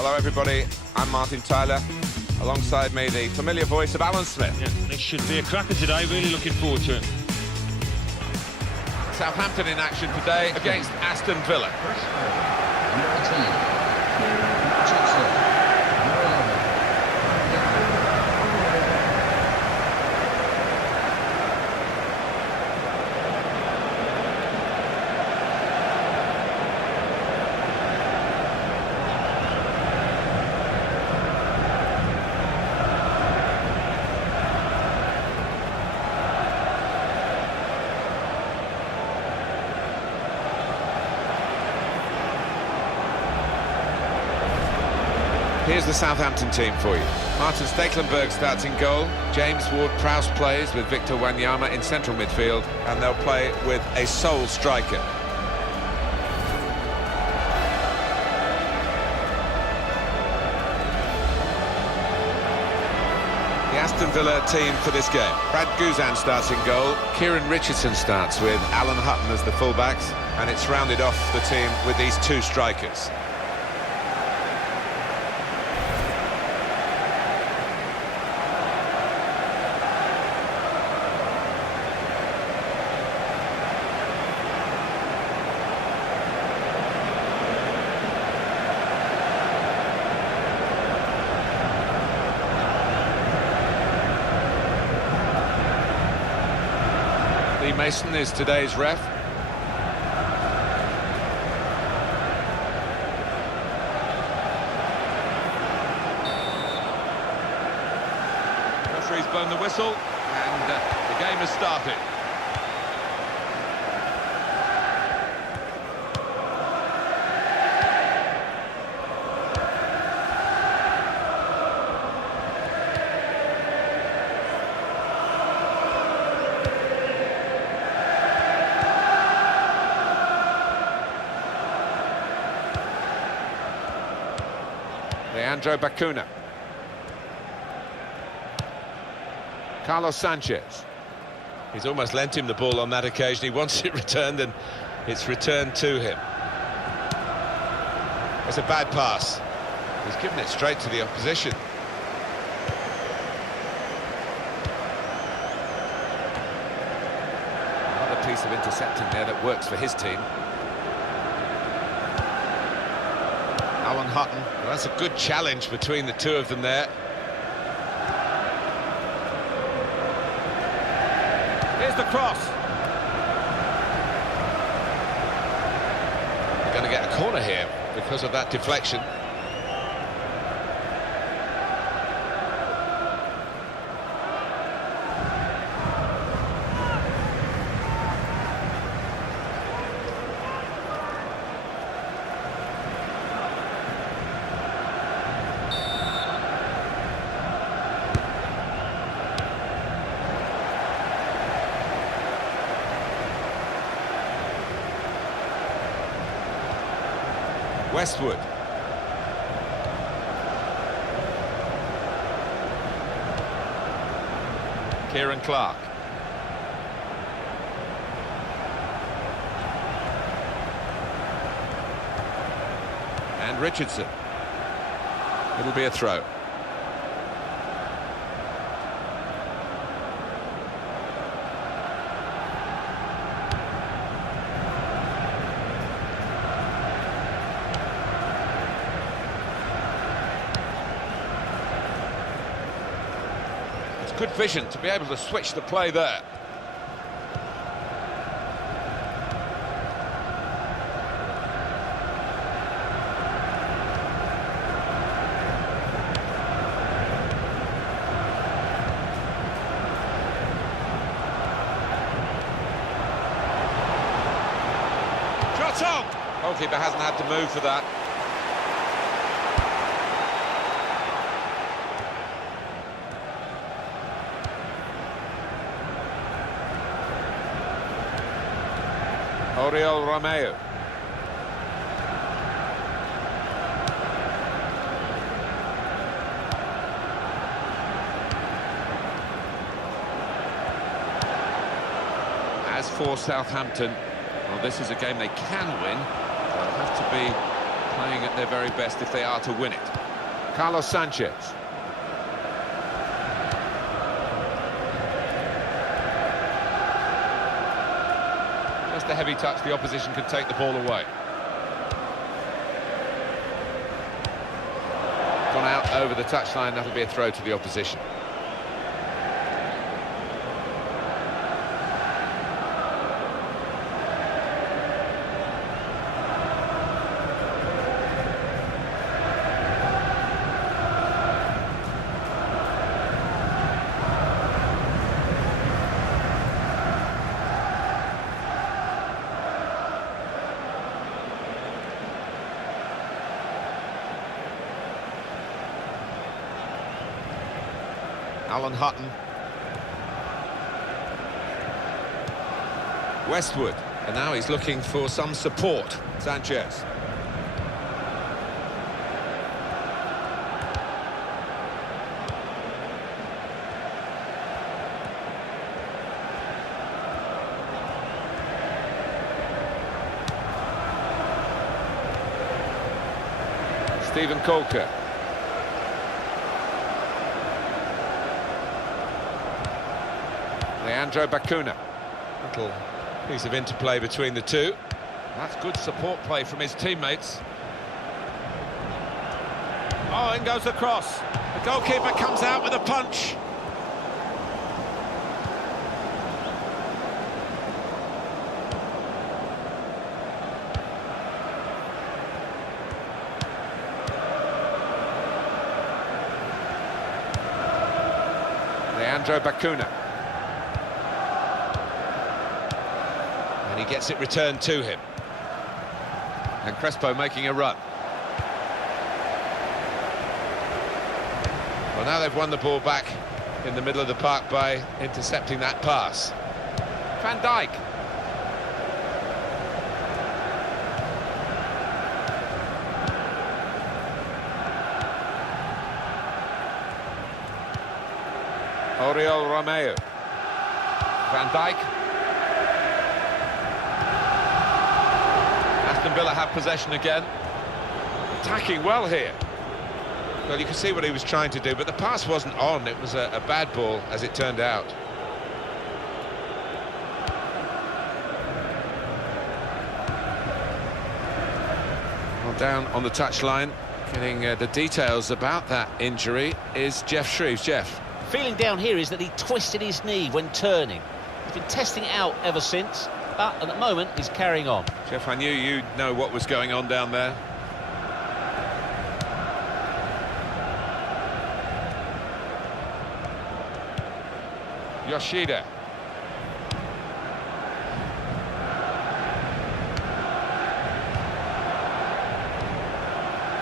Hello everybody, I'm Martin Tyler. Alongside me, the familiar voice of Alan Smith. Yeah, this should be a cracker today, really looking forward to it. Southampton in action today against Aston Villa. Here's the Southampton team for you. Martin Stekelenburg starts in goal. James Ward-Prowse plays with Victor Wanyama in central midfield, and they'll play with a sole striker. The Aston Villa team for this game. Brad Guzan starts in goal. Kieran Richardson starts with Alan Hutton as the fullbacks, and it's rounded off the team with these two strikers. Mason is today's ref. Referee's blown the whistle, and the game has started. Leandro Bacuna. Carlos Sanchez. He's almost lent him the ball on that occasion. He wants it returned, and it's returned to him. It's a bad pass. He's given it straight to the opposition. Another piece of intercepting there that works for his team. Alan Hutton. Well, that's a good challenge between the two of them there. Here's the cross. They're going to get a corner here because of that deflection. Westwood. Kieran Clark. And Richardson. It'll be a throw. Good vision to be able to switch the play there. Shot on! Goalkeeper hasn't had to move for that. Oriol Romeo. As for Southampton, well, this is a game they can win. They'll have to be playing at their very best if they are to win it. Carlos Sanchez. Just a heavy touch, the opposition could take the ball away. Gone out over the touchline, that'll be a throw to the opposition. Alan Hutton. Westwood. And now he's looking for some support. Sanchez. Stephen Colker. Leandro Bacuna. Little piece of interplay between the two. That's good support play from his teammates. Oh, in goes the cross. The goalkeeper comes out with a punch. Leandro Bacuna. And he gets it returned to him. And Crespo making a run. Well, now they've won the ball back in the middle of the park by intercepting that pass. Van Dijk. Oriol Romeo. Van Dijk. Aston Villa have possession again. Attacking well here. Well, you can see what he was trying to do, but the pass wasn't on. It was a bad ball, as it turned out. Well, down on the touchline, getting the details about that injury is Jeff Shreves. Jeff. Feeling down here is that he twisted his knee when turning. He's been testing it out ever since, but at the moment he's carrying on. Jeff, I knew you'd know what was going on down there. Yoshida.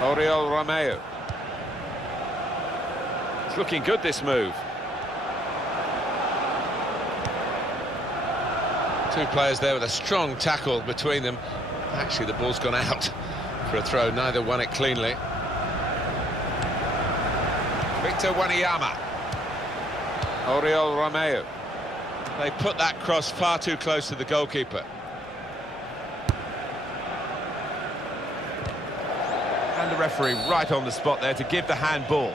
Oriol Romeo. It's looking good, this move. Two players there with a strong tackle between them. Actually, the ball's gone out for a throw. Neither won it cleanly. Victor Wanyama. Oriol Romeo. They put that cross far too close to the goalkeeper. And the referee right on the spot there to give the handball.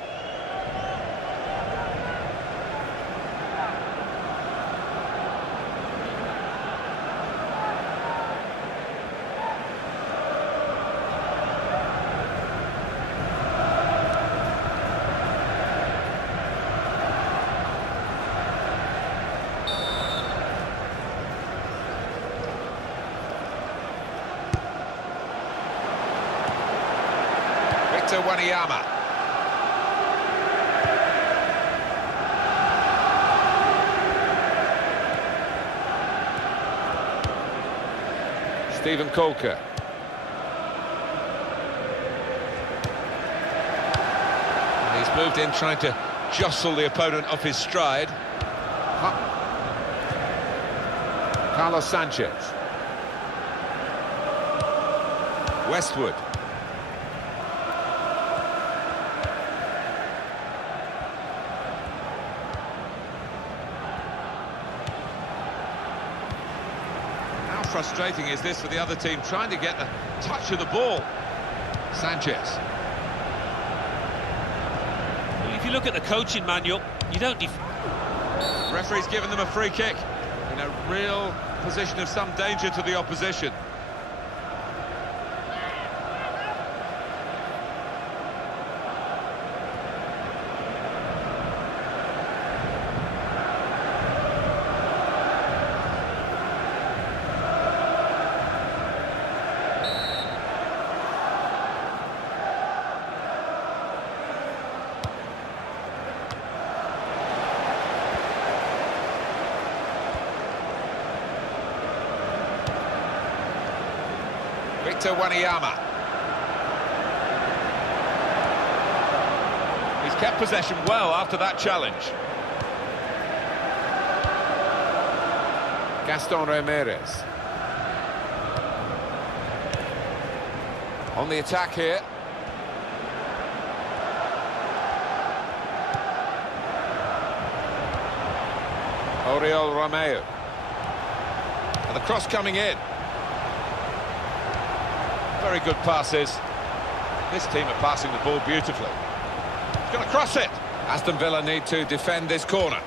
Victor Wanyama. Stephen Colker. And he's moved in trying to jostle the opponent off his stride. Carlos Sanchez. Westwood. How frustrating is this for the other team, trying to get the touch of the ball? Sanchez. Well, if you look at the coaching manual, you don't... Referee's given them a free kick in a real position of some danger to the opposition. Victor Wanyama. He's kept possession well after that challenge. Gaston Ramirez. On the attack here. Oriol Romeo. And the cross coming in. Very good passes. This team are passing the ball beautifully. He's going to cross it. Aston Villa need to defend this corner.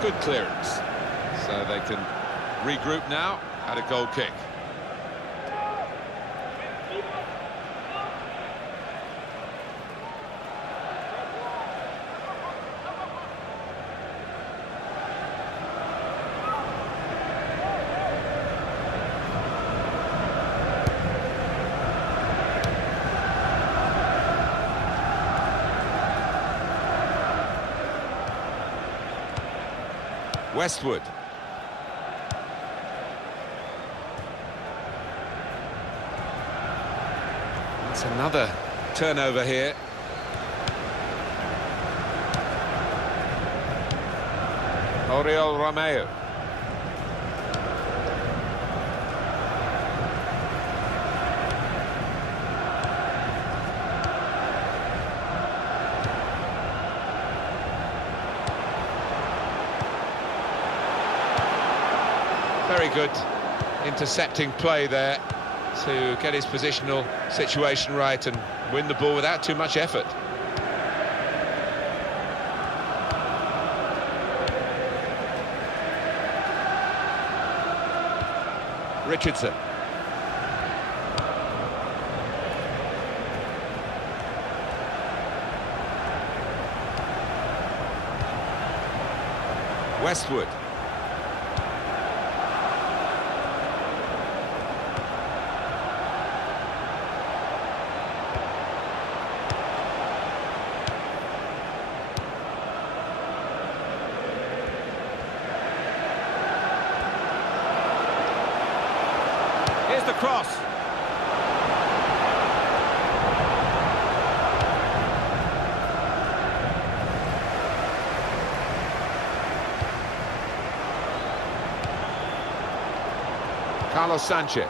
Good clearance. So they can regroup now at a goal kick. Westwood. That's another turnover here. Oriol Romeo. Very good intercepting play there to get his positional situation right and win the ball without too much effort. Richardson. Westwood. Here's the cross. Carlos Sanchez.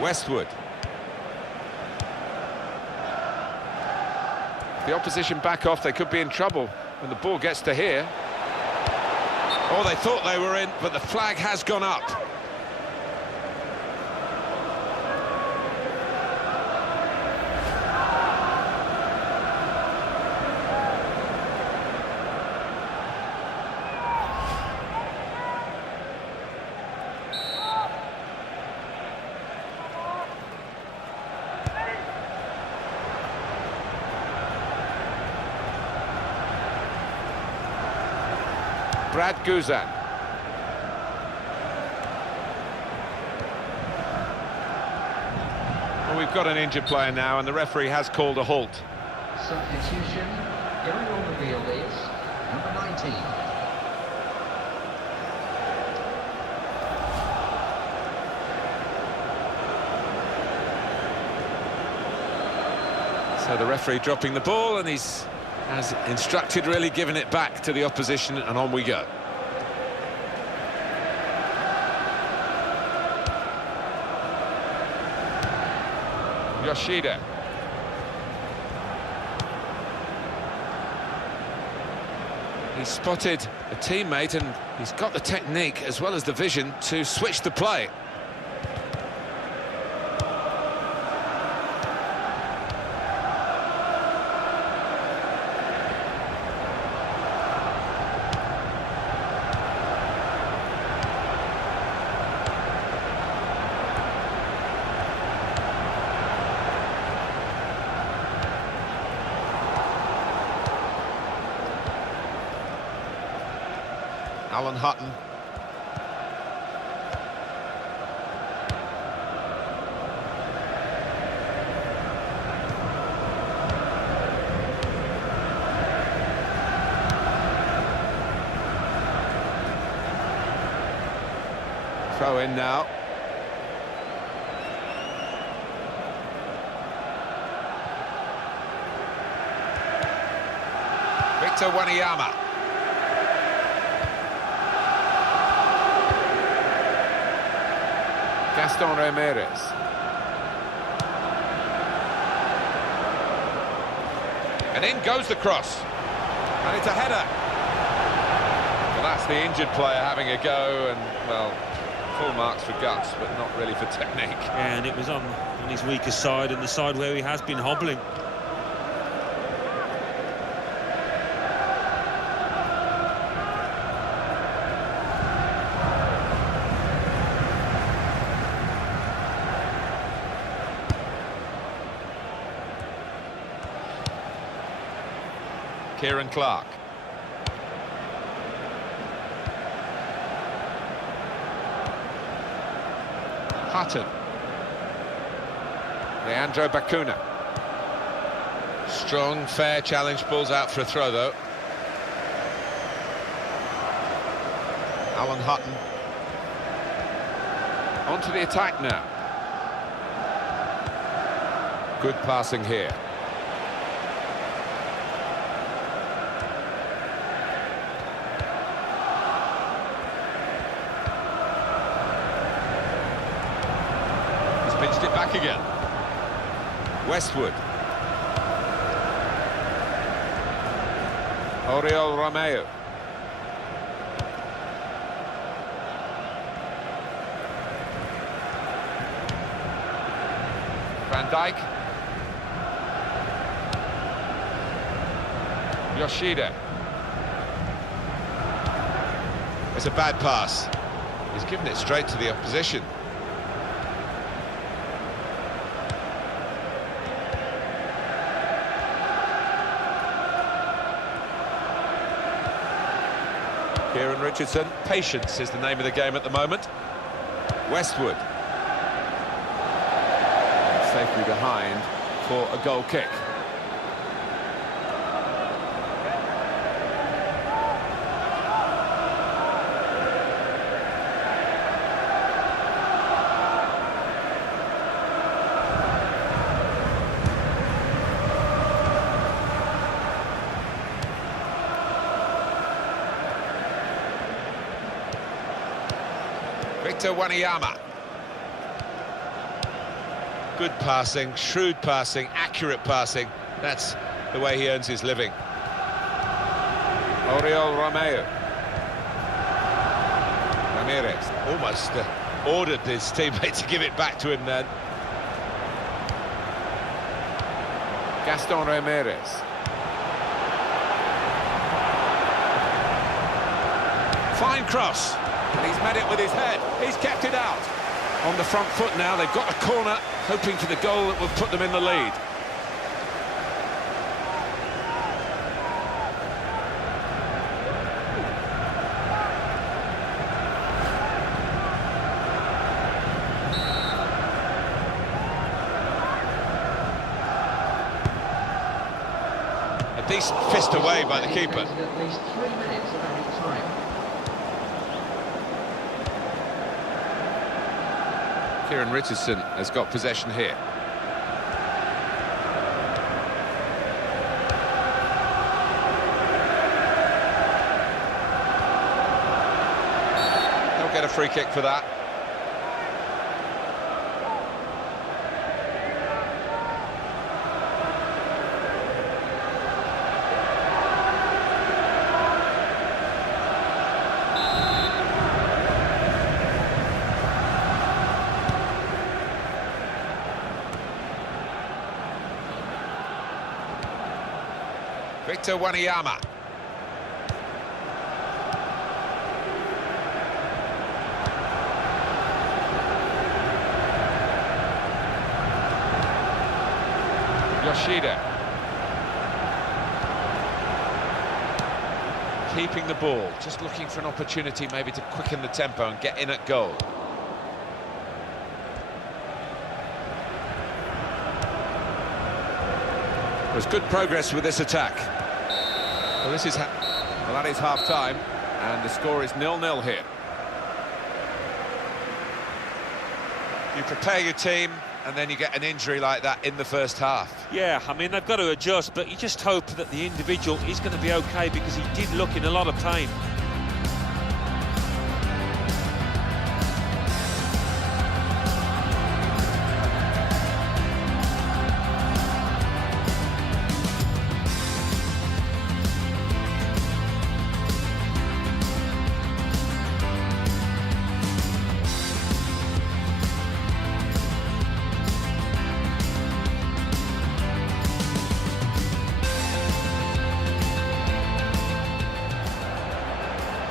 Westwood. If the opposition back off, they could be in trouble when the ball gets to here. Oh, they thought they were in, but the flag has gone up. Brad Guzan. Well, we've got an injured player now, and the referee has called a halt. Substitution, going on the field is number 19. So the referee dropping the ball, and he's As instructed, really giving it back to the opposition, and on we go. Yoshida. He's spotted a teammate, and he's got the technique as well as the vision to switch the play. Alan Hutton. Throw in now. Victor Wanyama. Aston Ramirez. And in goes the cross. And it's a header. Well, that's the injured player having a go, and, well, full marks for guts, but not really for technique. Yeah, and it was on his weaker side, and the side where he has been hobbling. Kieran Clark. Hutton. Leandro Bacuna. Strong, fair challenge, pulls out for a throw, though. Alan Hutton. On to the attack now. Good passing here. Pitched it back again. Westwood. Oriol Romeo. Van Dijk. Yoshida. It's a bad pass. He's given it straight to the opposition. Kieran Richardson. Patience is the name of the game at the moment. Westwood. Safely behind for a goal kick. Victor Wanyama. Good passing, shrewd passing, accurate passing. That's the way he earns his living. Oriol Romeo. Ramirez almost ordered his teammate to give it back to him then. Gaston Ramirez. Fine cross. And he's met it with his head. He's kept it out. On the front foot now, they've got a corner, hoping for the goal that will put them in the lead. A decent fist away by the keeper. At least 3 minutes of added time. Kieran Richardson has got possession here. get a free kick for that. Victor Wanyama. Yoshida. Keeping the ball, just looking for an opportunity maybe to quicken the tempo and get in at goal. There's good progress with this attack. Well, that is half-time, and the score is 0-0 here. You prepare your team, and then you get an injury like that in the first half. Yeah, I mean, they've got to adjust, but you just hope that the individual is going to be okay, because he did look in a lot of pain.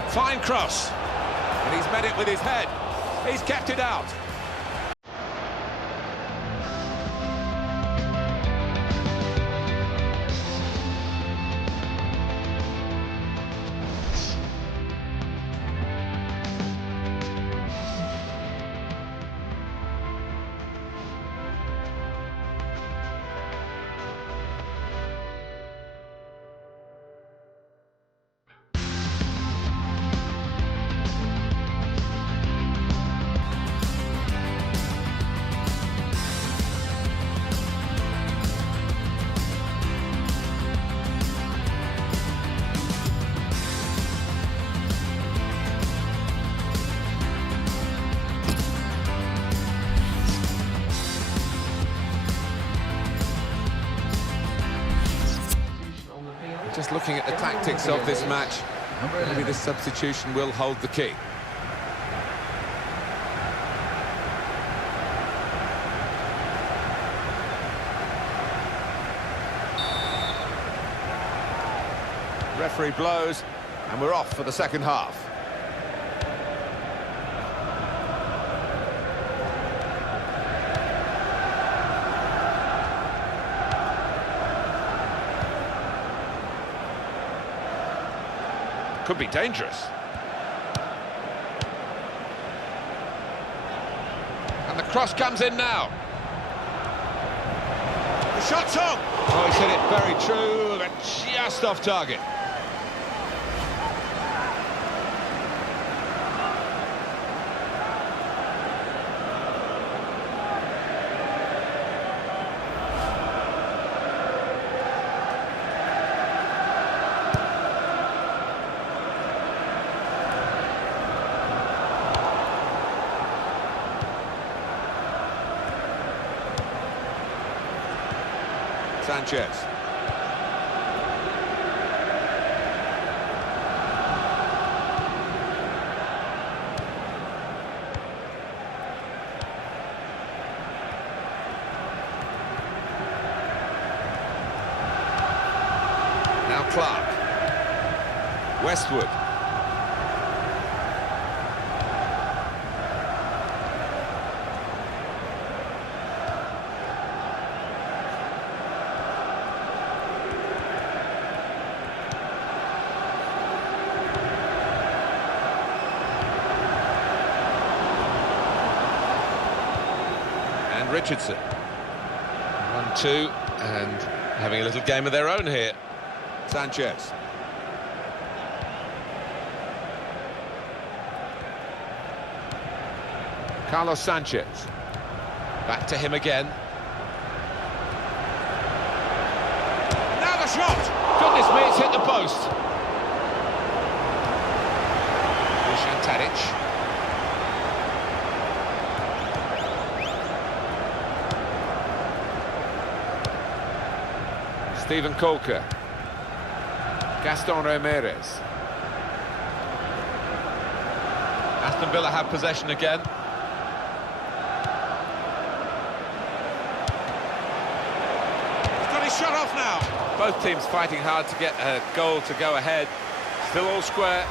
Fine cross, and he's met it with his head. He's kept it out. Just looking at the tactics of this match, maybe this substitution will hold the key. Referee blows, and we're off for the second half. Could be dangerous. And the cross comes in now. The shot's on! Oh, he hit it very true, but just off target. Sanchez. Now Clark. Westwood. Richardson. 1-2, and having a little game of their own here. Sanchez. Carlos Sanchez. Back to him again. Now the shot! Goodness me, it's hit the post. Dusan Tadic. Stephen Colker. Gaston Ramirez. Aston Villa have possession again. He's got his shot off now. Both teams fighting hard to get a goal to go ahead. Still all square.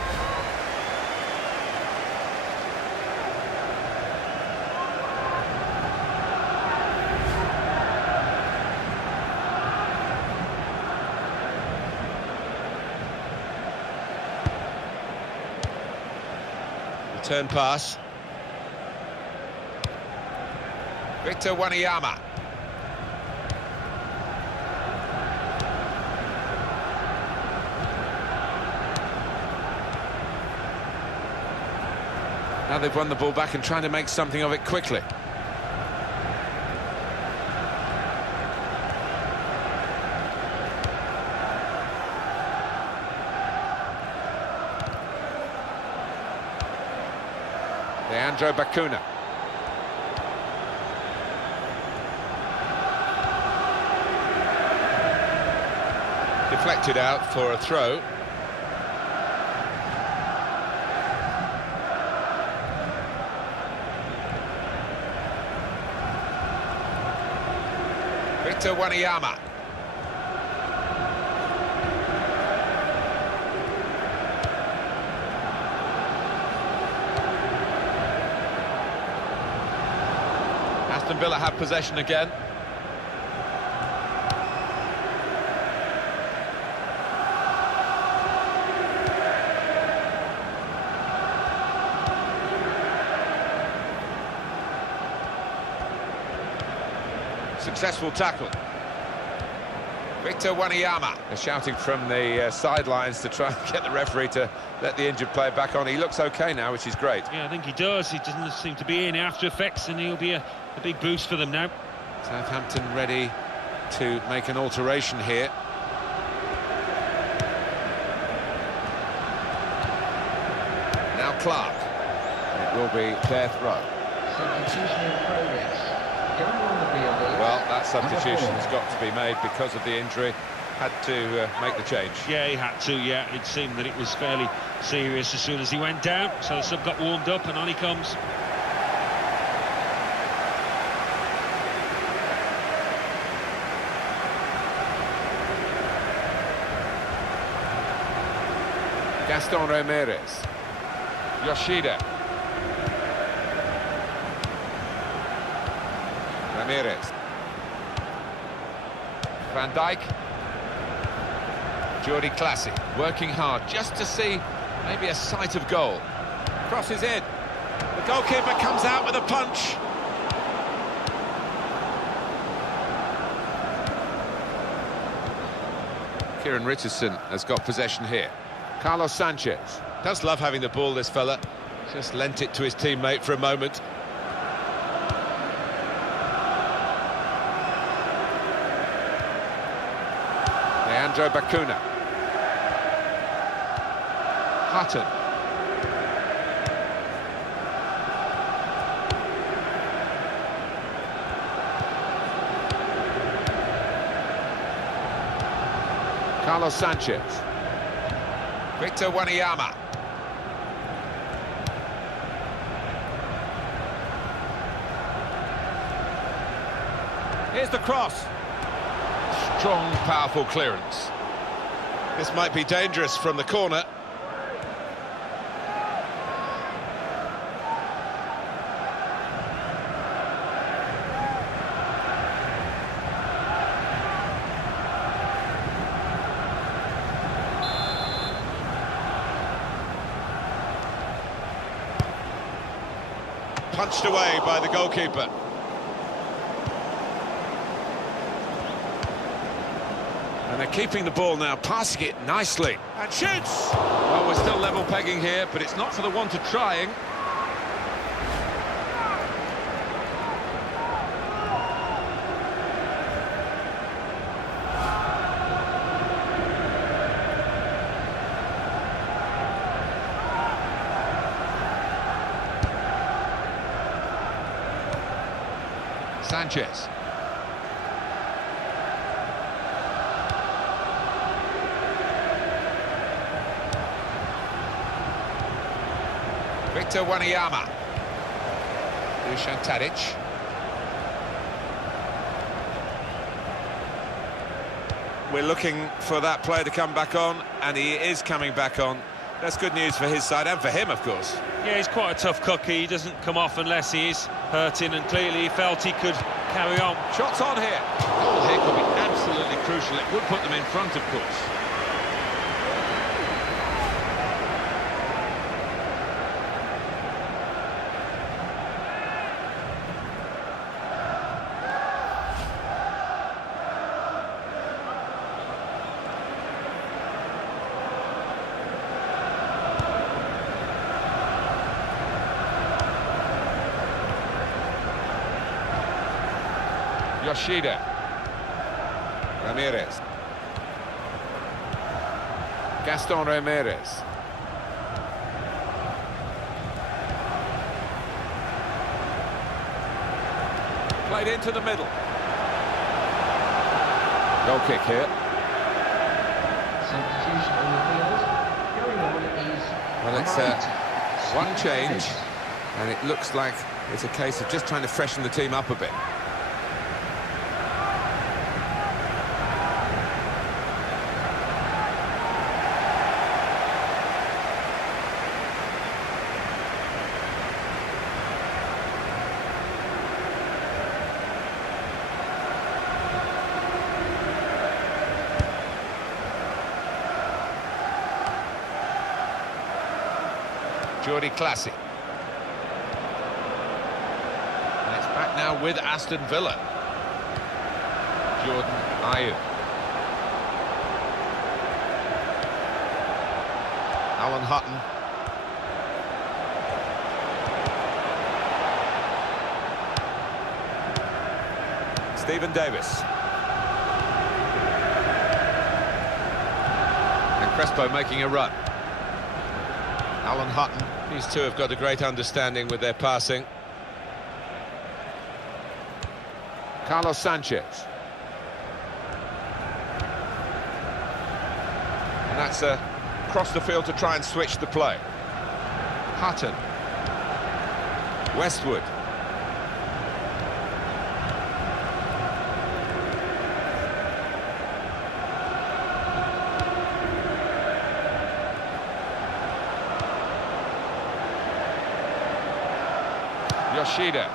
Return pass. Victor Wanyama. Now they've won the ball back and trying to make something of it quickly. Leandro Bacuna. Deflected out for a throw. Victor Wanyama. Aston Villa have possession again. Successful tackle. Victor Wanyama. They're shouting from the sidelines to try and get the referee to let the injured player back on. He looks okay now, which is great. Yeah, I think he does. He doesn't seem to be any after effects, and he'll be a big boost for them now. Southampton ready to make an alteration here. Now Clark. It will be death row. Substitution in progress. Going on the field is Well, that substitution's number 4. got to be made because of the injury. Had to make the change. Yeah, he had to, yeah. It seemed that it was fairly serious as soon as he went down, so the sub got warmed up and on he comes. Gaston Ramirez. Yoshida. Ramirez. Van Dijk. Jordi Classy working hard just to see maybe a sight of goal. Crosses in. The goalkeeper comes out with a punch. Kieran Richardson has got possession here. Carlos Sanchez does love having the ball, this fella. Just lent it to his teammate for a moment. Leandro Bacuna. Hutton. Carlos Sanchez. Victor Wanyama. Here's the cross. Strong, powerful clearance. This might be dangerous from the corner. Punched away by the goalkeeper. And they're keeping the ball now, passing it nicely. And shoots! Well, we're still level pegging here, but it's not for the want of trying. Sanchez. Victor Wanyama. Dusan Tadic. We're looking for that player to come back on, and he is coming back on. That's good news for his side and for him, of course. Yeah, he's quite a tough cookie. He doesn't come off unless he is hurting, and clearly he felt he could carry on. Shots on here. Goal here could be absolutely crucial. It would put them in front, of course. Yoshida. Ramirez. Gaston Ramirez. Played into the middle. Goal kick here. Substitution on the field. Going on is... Well, it's one change, and it looks like it's a case of just trying to freshen the team up a bit. Jordi Classy. And it's back now with Aston Villa. Jordan Ayew. Alan Hutton. Stephen Davis. And Crespo making a run. Alan Hutton. These two have got a great understanding with their passing. Carlos Sanchez. And that's across the field to try and switch the play. Hutton. Westwood. Yoshida.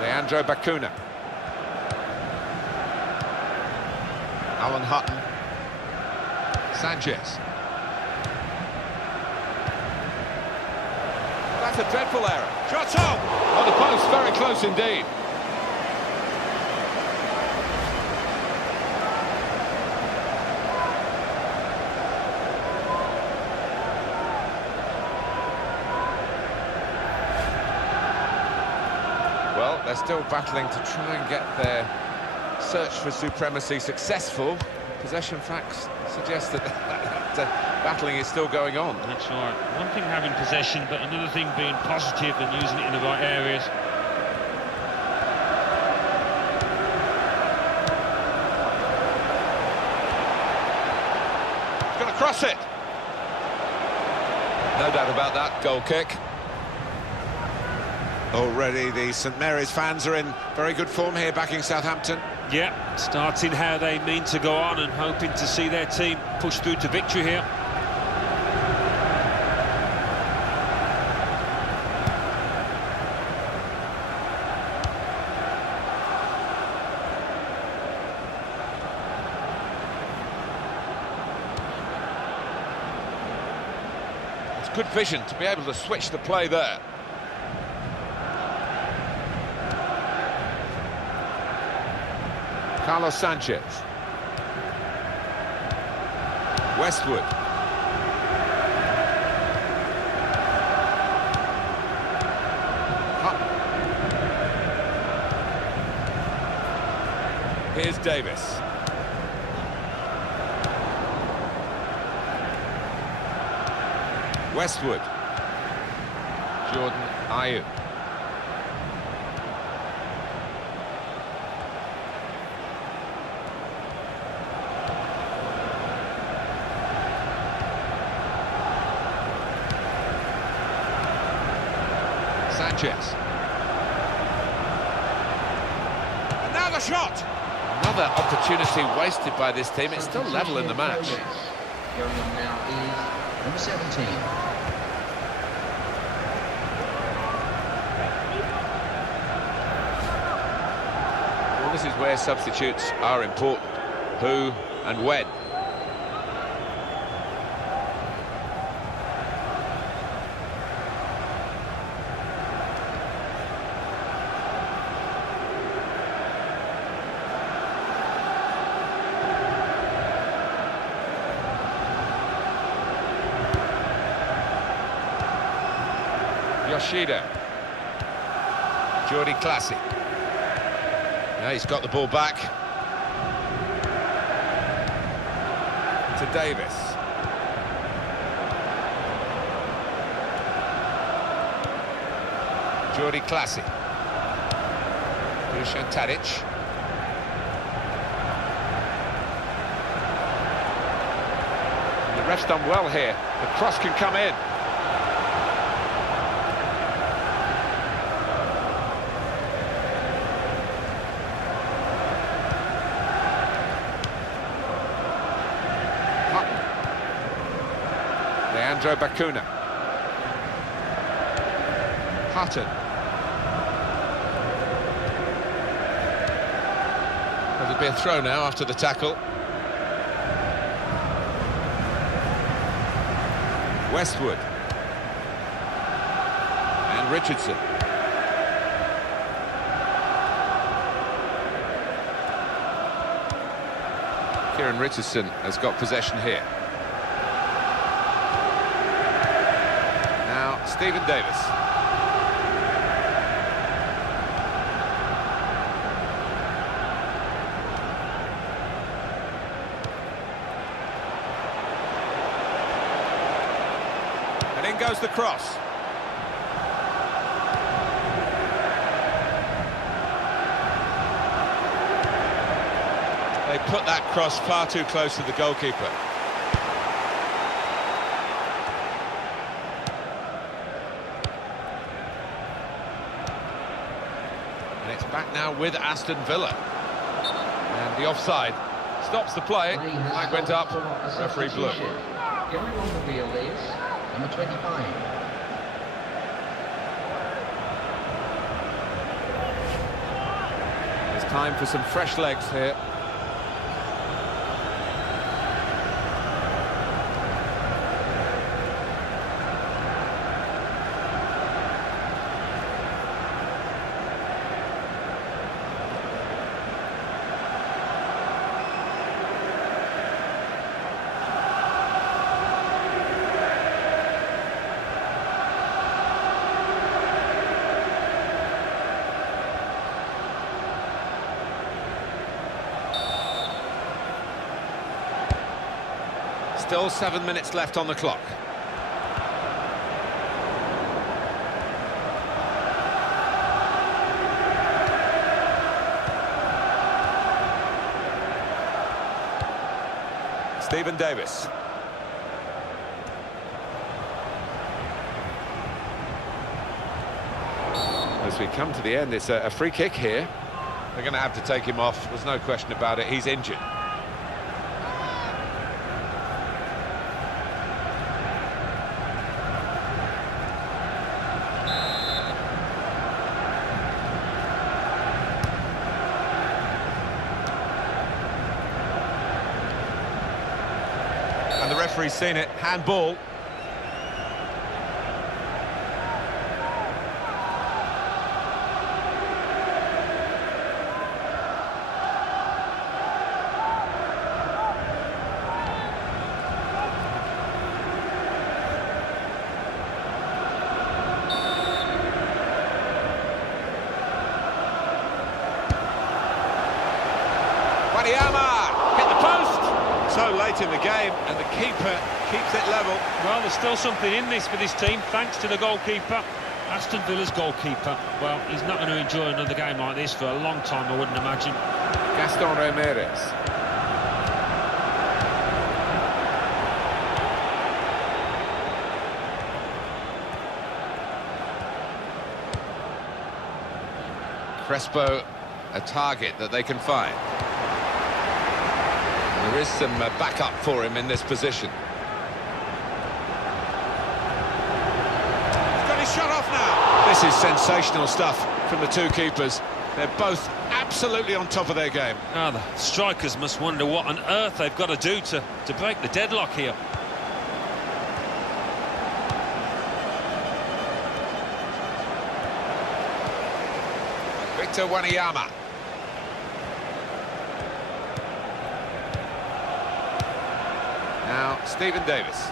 Leandro Bacuna. Alan Hutton. Sanchez. That's a dreadful error. Shot on! On the post, very close indeed. Well, they're still battling to try and get their search for supremacy successful. Possession facts suggest that battling is still going on. That's right. One thing having possession, but another thing being positive and using it in the right areas. He's going to cross it. No doubt about that goal kick. Already the St Mary's fans are in very good form here backing Southampton. Yeah, starting how they mean to go on and hoping to see their team push through to victory here. It's good vision to be able to switch the play there. Carlos Sanchez. Westwood. Here's Davis. Westwood. Jordan Ayew. Sanchez. And now the shot! Another opportunity wasted by this team. It's still level in the match. Going on now is number 17. Well, this is where substitutes are important. Who and when. Yoshida. Jordi Classy. Now he's got the ball back. To Davis. Jordi Classy. Dusan Tadic. The ref's done well here. The cross can come in. Leandro Bacuna. Hutton. There'll be a throw now after the tackle. Westwood. And Richardson. Kieran Richardson has got possession here. Stephen Davis. And in goes the cross. They put that cross far too close to the goalkeeper. Back now with Aston Villa. And the offside stops the play. Flag went up. Referee blew. Going on the field is number 25. It's time for some fresh legs here. Still 7 minutes left on the clock. Stephen Davis. As we come to the end, it's a free kick here. They're going to have to take him off. There's no question about it. He's injured. And the referee's seen it. Handball. Hit the post. So late in the game, and the keeper keeps it level. Well, there's still something in this for this team, thanks to the goalkeeper. Aston Villa's goalkeeper. Well, he's not going to enjoy another game like this for a long time, I wouldn't imagine. Gaston Ramirez. Crespo, a target that they can find. There is some backup for him in this position. He's got his shot off now. This is sensational stuff from the two keepers. They're both absolutely on top of their game. Now the strikers must wonder what on earth they've got to do to break the deadlock here. Victor Wanyama. Now Stephen Davis.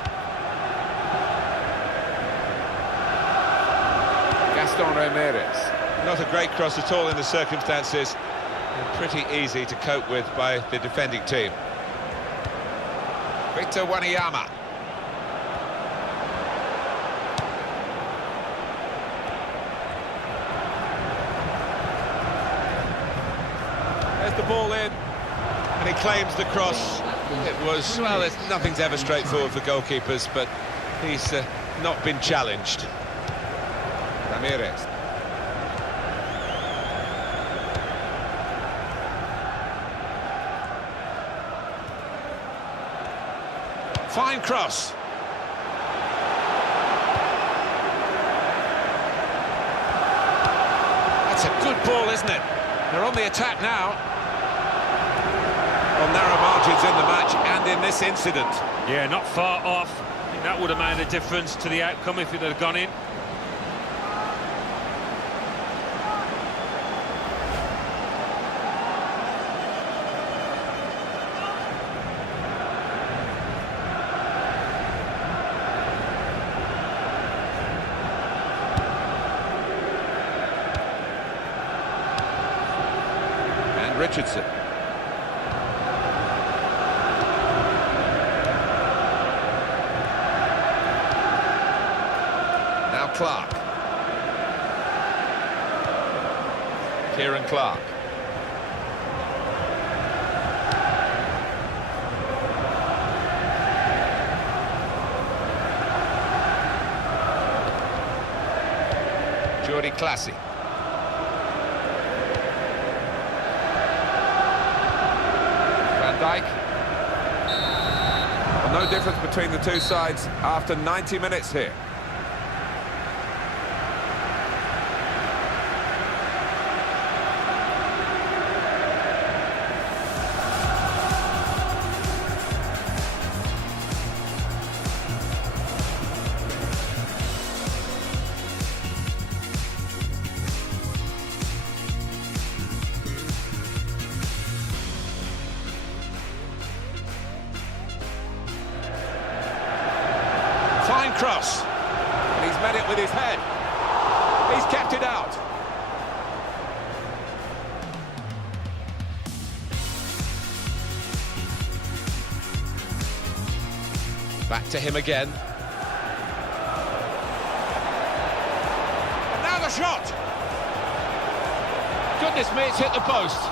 Gaston Ramirez. Not a great cross at all in the circumstances, and pretty easy to cope with by the defending team. Victor Wanyama. There's the ball in, and he claims the cross. It was, well, nothing's ever straightforward for goalkeepers, but he's not been challenged. Ramirez. Fine cross. That's a good ball, isn't it? They're on the attack now. On narrow margins in the match and in this incident. Yeah, not far off. I think that would have made a difference to the outcome if it had gone in. And Richardson. Clark. Kieran Clark. Jordi Classy. Van Dijk. Well, no difference between the two sides after 90 minutes here. Fine cross, and he's met it with his head. He's kept it out. Back to him again. And now the shot. Goodness me, it's hit the post.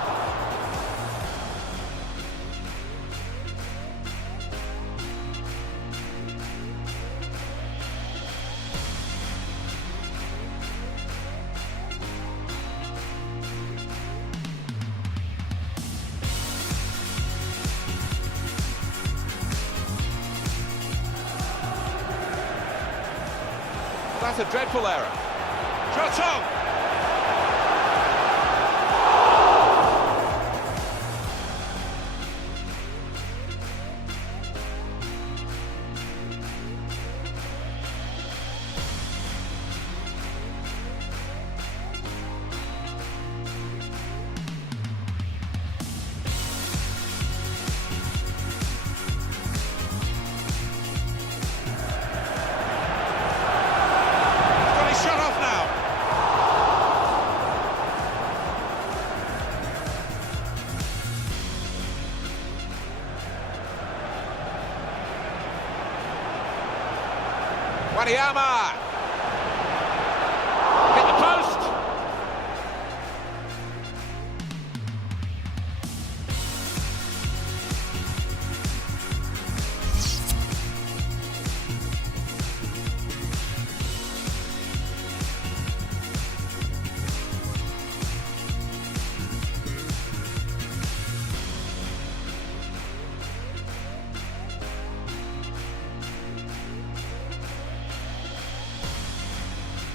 That's a dreadful error. Shot on! Wanyama!